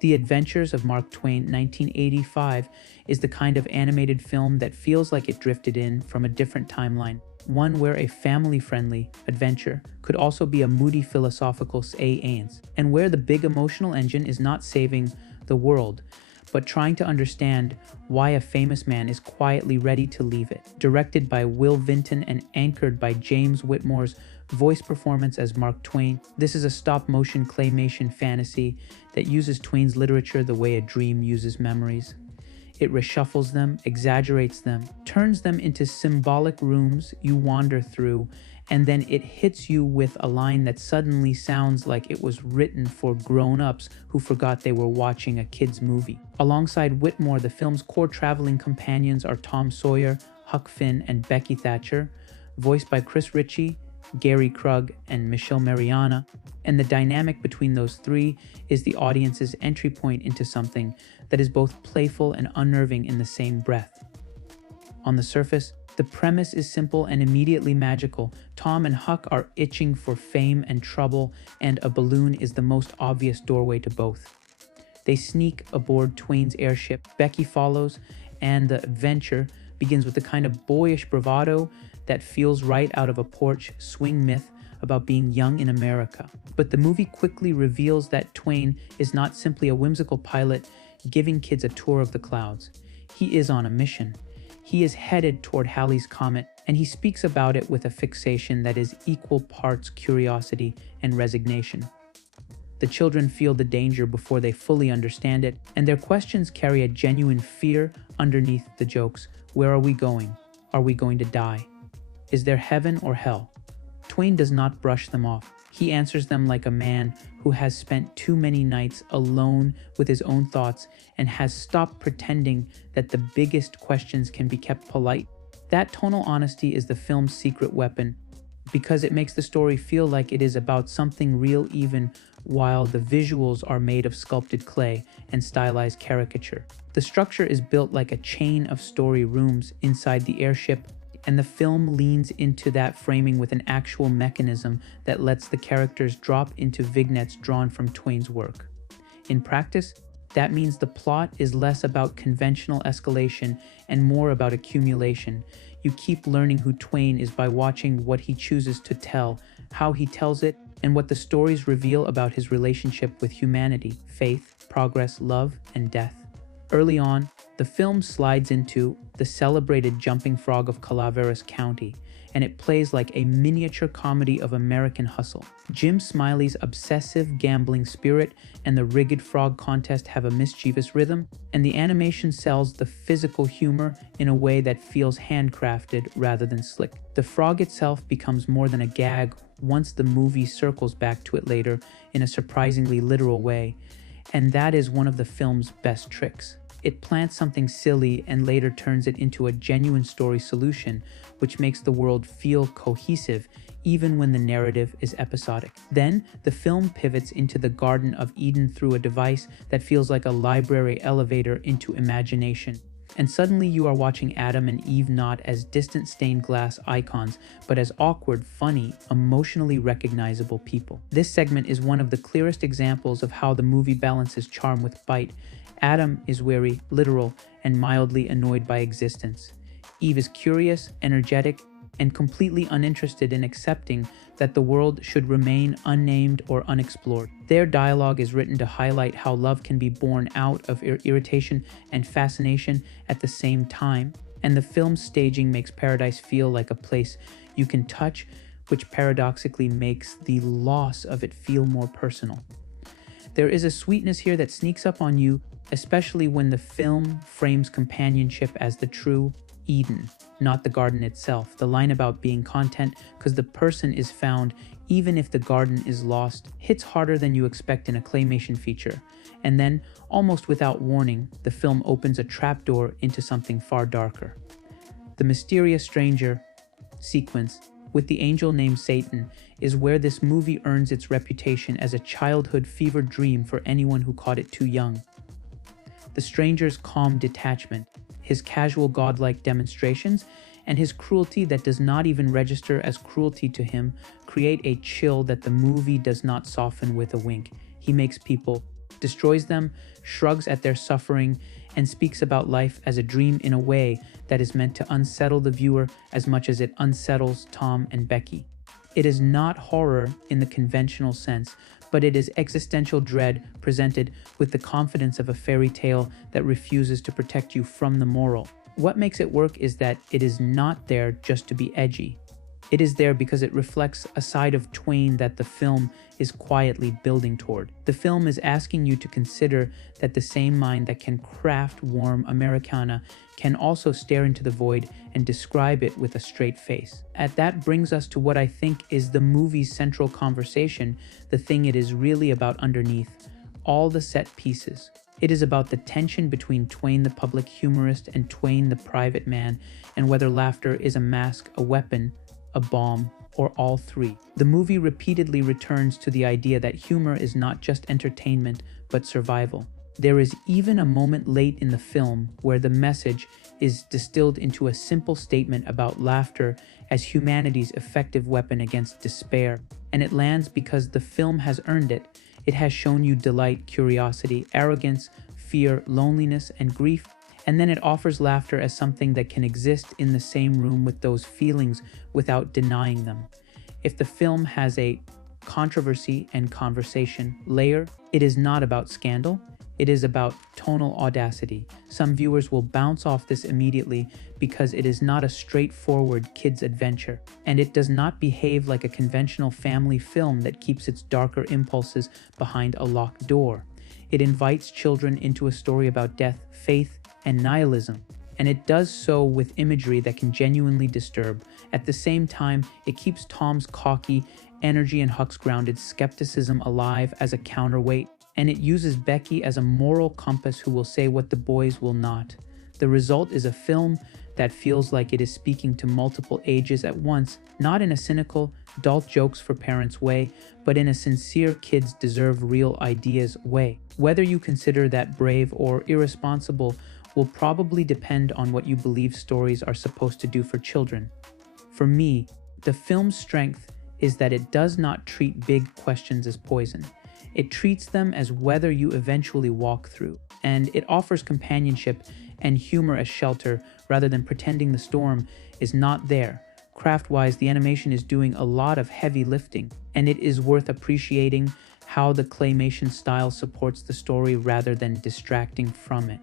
The Adventures of Mark Twain, 1985, is the kind of animated film that feels like it drifted in from a different timeline, one where a family-friendly adventure could also be a moody philosophical say, and where the big emotional engine is not saving the world, but trying to understand why a famous man is quietly ready to leave it. Directed by Will Vinton and anchored by James Whitmore's voice performance as Mark Twain, this is a stop-motion claymation fantasy that uses Twain's literature the way a dream uses memories. It reshuffles them, exaggerates them, turns them into symbolic rooms you wander through, and then it hits you with a line that suddenly sounds like it was written for grown-ups who forgot they were watching a kid's movie. Alongside Whitmore, the film's core traveling companions are Tom Sawyer, Huck Finn, and Becky Thatcher, voiced by Chris Ritchie, Gary Krug, and Michelle Mariana, and the dynamic between those three is the audience's entry point into something that is both playful and unnerving in the same breath. On the surface, the premise is simple and immediately magical. Tom and Huck are itching for fame and trouble, and a balloon is the most obvious doorway to both. They sneak aboard Twain's airship. Becky follows, and the adventure begins with the kind of boyish bravado that feels right out of a porch swing myth about being young in America. But the movie quickly reveals that Twain is not simply a whimsical pilot giving kids a tour of the clouds. He is on a mission. He is headed toward Halley's Comet, and he speaks about it with a fixation that is equal parts curiosity and resignation. The children feel the danger before they fully understand it, and their questions carry a genuine fear underneath the jokes. Where are we going? Are we going to die? Is there heaven or hell? Twain does not brush them off. He answers them like a man who has spent too many nights alone with his own thoughts and has stopped pretending that the biggest questions can be kept polite. That tonal honesty is the film's secret weapon because it makes the story feel like it is about something real even while the visuals are made of sculpted clay and stylized caricature. The structure is built like a chain of story rooms inside the airship, and the film leans into that framing with an actual mechanism that lets the characters drop into vignettes drawn from Twain's work. In practice, that means the plot is less about conventional escalation and more about accumulation. You keep learning who Twain is by watching what he chooses to tell, how he tells it, and what the stories reveal about his relationship with humanity, faith, progress, love, and death. Early on, the film slides into the celebrated Jumping Frog of Calaveras County, and it plays like a miniature comedy of American hustle. Jim Smiley's obsessive gambling spirit and the rigged frog contest have a mischievous rhythm, and the animation sells the physical humor in a way that feels handcrafted rather than slick. The frog itself becomes more than a gag once the movie circles back to it later in a surprisingly literal way, and that is one of the film's best tricks. It plants something silly and later turns it into a genuine story solution, which makes the world feel cohesive even when the narrative is episodic. Then, the film pivots into the Garden of Eden through a device that feels like a library elevator into imagination. And suddenly you are watching Adam and Eve not as distant stained glass icons, but as awkward, funny, emotionally recognizable people. This segment is one of the clearest examples of how the movie balances charm with bite. Adam is wary, literal, and mildly annoyed by existence. Eve is curious, energetic, and completely uninterested in accepting that the world should remain unnamed or unexplored. Their dialogue is written to highlight how love can be born out of irritation and fascination at the same time, and the film's staging makes paradise feel like a place you can touch, which paradoxically makes the loss of it feel more personal. There is a sweetness here that sneaks up on you, especially when the film frames companionship as the true Eden, not the garden itself. The line about being content because the person is found even if the garden is lost hits harder than you expect in a claymation feature. And then, almost without warning, the film opens a trapdoor into something far darker. The mysterious stranger sequence with the angel named Satan is where this movie earns its reputation as a childhood fever dream for anyone who caught it too young. The stranger's calm detachment, his casual godlike demonstrations, and his cruelty that does not even register as cruelty to him create a chill that the movie does not soften with a wink. He makes people destroys them, shrugs at their suffering, and speaks about life as a dream in a way that is meant to unsettle the viewer as much as it unsettles Tom and Becky. It is not horror in the conventional sense, but it is existential dread presented with the confidence of a fairy tale that refuses to protect you from the moral. What makes it work is that it is not there just to be edgy. It is there because it reflects a side of Twain that the film is quietly building toward. The film is asking you to consider that the same mind that can craft warm Americana can also stare into the void and describe it with a straight face. That brings us to what I think is the movie's central conversation, the thing it is really about underneath, all the set pieces. It is about the tension between Twain the public humorist and Twain the private man, and whether laughter is a mask, a weapon, a bomb, or all three. The movie repeatedly returns to the idea that humor is not just entertainment, but survival. There is even a moment late in the film where the message is distilled into a simple statement about laughter as humanity's effective weapon against despair, and it lands because the film has earned it. It has shown you delight, curiosity, arrogance, fear, loneliness, and grief, and then it offers laughter as something that can exist in the same room with those feelings without denying them. If the film has a controversy and conversation layer, it is not about scandal, it is about tonal audacity. Some viewers will bounce off this immediately because it is not a straightforward kid's adventure, and it does not behave like a conventional family film that keeps its darker impulses behind a locked door. It invites children into a story about death, faith, and nihilism, and it does so with imagery that can genuinely disturb. At the same time, it keeps Tom's cocky energy and Huck's grounded skepticism alive as a counterweight, and it uses Becky as a moral compass who will say what the boys will not. The result is a film that feels like it is speaking to multiple ages at once, not in a cynical, adult jokes for parents way, but in a sincere kids deserve real ideas way. Whether you consider that brave or irresponsible will probably depend on what you believe stories are supposed to do for children. For me, the film's strength is that it does not treat big questions as poison. It treats them as weather you eventually walk through, and it offers companionship and humor as shelter rather than pretending the storm is not there. Craft-wise, the animation is doing a lot of heavy lifting, and it is worth appreciating how the claymation style supports the story rather than distracting from it.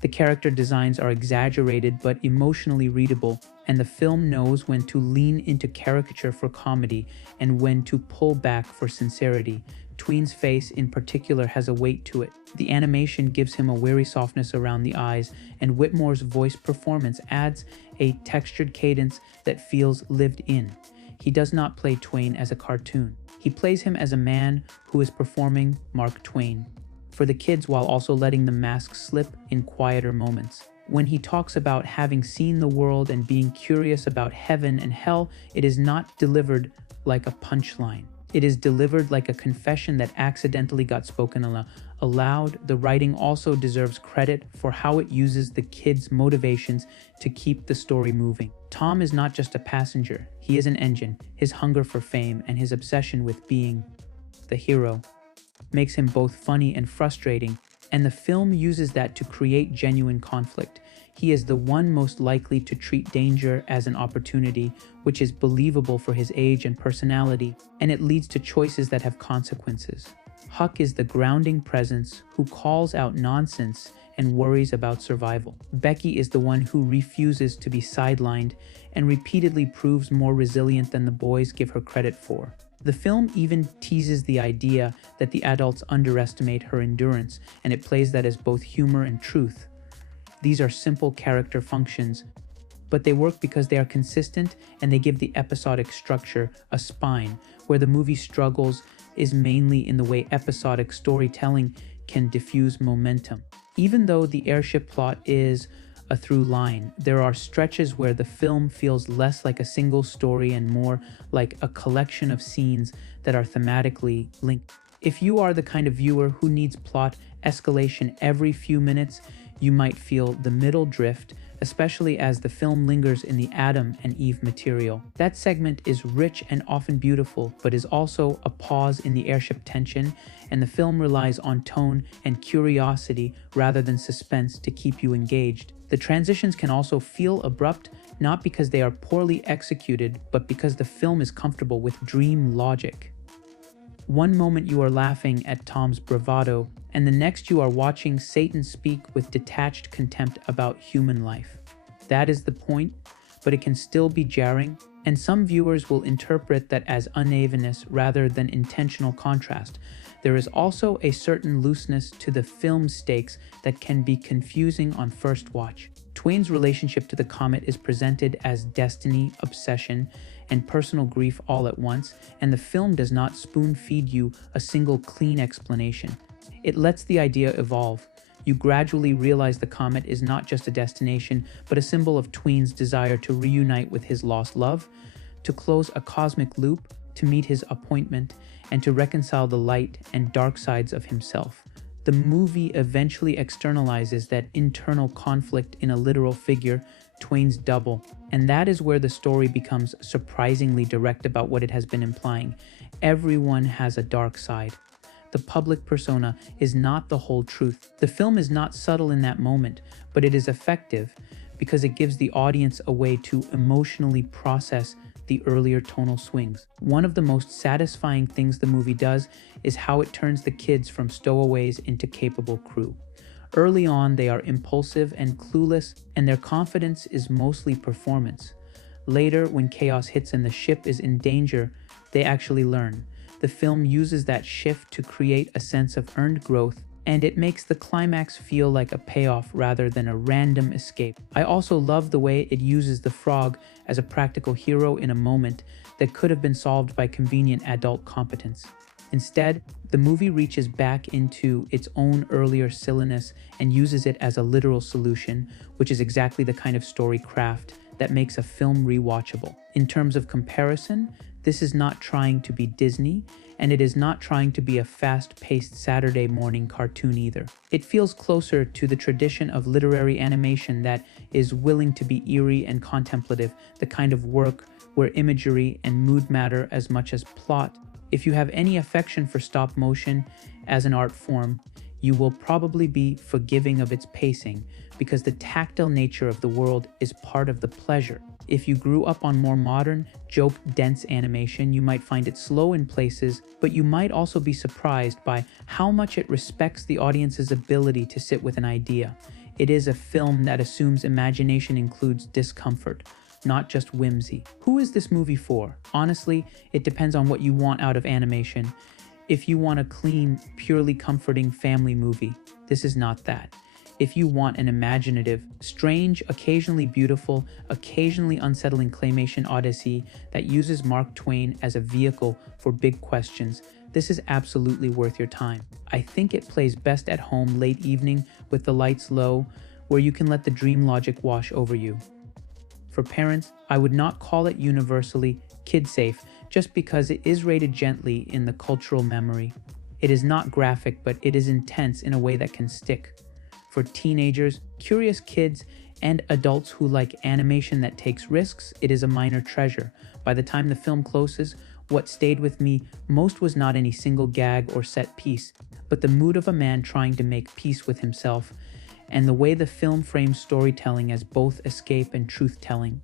The character designs are exaggerated but emotionally readable, and the film knows when to lean into caricature for comedy and when to pull back for sincerity. Twain's face in particular has a weight to it. The animation gives him a weary softness around the eyes, and Whitmore's voice performance adds a textured cadence that feels lived in. He does not play Twain as a cartoon. He plays him as a man who is performing Mark Twain for the kids while also letting the mask slip in quieter moments. When he talks about having seen the world and being curious about heaven and hell, it is not delivered like a punchline. It is delivered like a confession that accidentally got spoken aloud. The writing also deserves credit for how it uses the kids' motivations to keep the story moving. Tom is not just a passenger, he is an engine. His hunger for fame and his obsession with being the hero makes him both funny and frustrating, and the film uses that to create genuine conflict. He is the one most likely to treat danger as an opportunity, which is believable for his age and personality, and it leads to choices that have consequences. Huck is the grounding presence who calls out nonsense and worries about survival. Becky is the one who refuses to be sidelined and repeatedly proves more resilient than the boys give her credit for. The film even teases the idea that the adults underestimate her endurance, and it plays that as both humor and truth. These are simple character functions, but they work because they are consistent and they give the episodic structure a spine. Where the movie struggles is mainly in the way episodic storytelling can diffuse momentum. Even though the airship plot is a through line, there are stretches where the film feels less like a single story and more like a collection of scenes that are thematically linked. If you are the kind of viewer who needs plot escalation every few minutes, You might feel the middle drift, especially as the film lingers in the Adam and Eve material. That segment is rich and often beautiful, but is also a pause in the airship tension, and the film relies on tone and curiosity rather than suspense to keep you engaged. The transitions can also feel abrupt, not because they are poorly executed, but because the film is comfortable with dream logic. One moment you are laughing at Tom's bravado, and the next you are watching Satan speak with detached contempt about human life. That is the point, but it can still be jarring, and some viewers will interpret that as unevenness rather than intentional contrast. There is also a certain looseness to the film stakes that can be confusing on first watch. Twain's relationship to the comet is presented as destiny, obsession, and personal grief all at once, and the film does not spoon-feed you a single clean explanation. It lets the idea evolve. You gradually realize the comet is not just a destination, but a symbol of Twain's desire to reunite with his lost love, to close a cosmic loop, to meet his appointment, and to reconcile the light and dark sides of himself. The movie eventually externalizes that internal conflict in a literal figure, Twain's double, and that is where the story becomes surprisingly direct about what it has been implying. Everyone has a dark side. The public persona is not the whole truth. The film is not subtle in that moment, but it is effective because it gives the audience a way to emotionally process the earlier tonal swings. One of the most satisfying things the movie does is how it turns the kids from stowaways into capable crew. Early on, they are impulsive and clueless, and their confidence is mostly performance. Later, when chaos hits and the ship is in danger, they actually learn. The film uses that shift to create a sense of earned growth, and it makes the climax feel like a payoff rather than a random escape. I also love the way it uses the frog as a practical hero in a moment that could have been solved by convenient adult competence. Instead, the movie reaches back into its own earlier silliness and uses it as a literal solution, which is exactly the kind of story craft that makes a film rewatchable. In terms of comparison, this is not trying to be Disney, and it is not trying to be a fast-paced Saturday morning cartoon either. It feels closer to the tradition of literary animation that is willing to be eerie and contemplative, the kind of work where imagery and mood matter as much as plot. If you have any affection for stop motion as an art form, you will probably be forgiving of its pacing because the tactile nature of the world is part of the pleasure. If you grew up on more modern, joke-dense animation, you might find it slow in places, but you might also be surprised by how much it respects the audience's ability to sit with an idea. It is a film that assumes imagination includes discomfort, not just whimsy. Who is this movie for? Honestly, it depends on what you want out of animation. If you want a clean, purely comforting family movie, this is not that. If you want an imaginative, strange, occasionally beautiful, occasionally unsettling claymation odyssey that uses Mark Twain as a vehicle for big questions, this is absolutely worth your time. I think it plays best at home late evening with the lights low, where you can let the dream logic wash over you. For parents, I would not call it universally kid-safe just because it is rated gently in the cultural memory. It is not graphic, but it is intense in a way that can stick. For teenagers, curious kids, and adults who like animation that takes risks, it is a minor treasure. By the time the film closes, what stayed with me most was not any single gag or set piece, but the mood of a man trying to make peace with himself, and the way the film frames storytelling as both escape and truth-telling.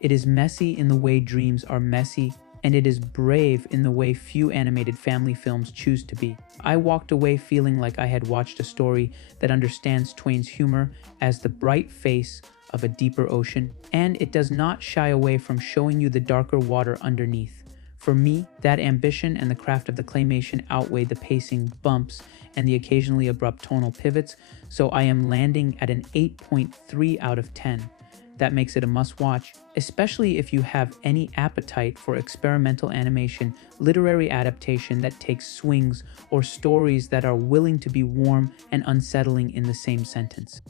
It is messy in the way dreams are messy, and it is brave in the way few animated family films choose to be. I walked away feeling like I had watched a story that understands Twain's humor as the bright face of a deeper ocean, and it does not shy away from showing you the darker water underneath. For me, that ambition and the craft of the claymation outweigh the pacing bumps and the occasionally abrupt tonal pivots, so I am landing at an 8.3 out of 10. That makes it a must-watch, especially if you have any appetite for experimental animation, literary adaptation that takes swings, or stories that are willing to be warm and unsettling in the same sentence.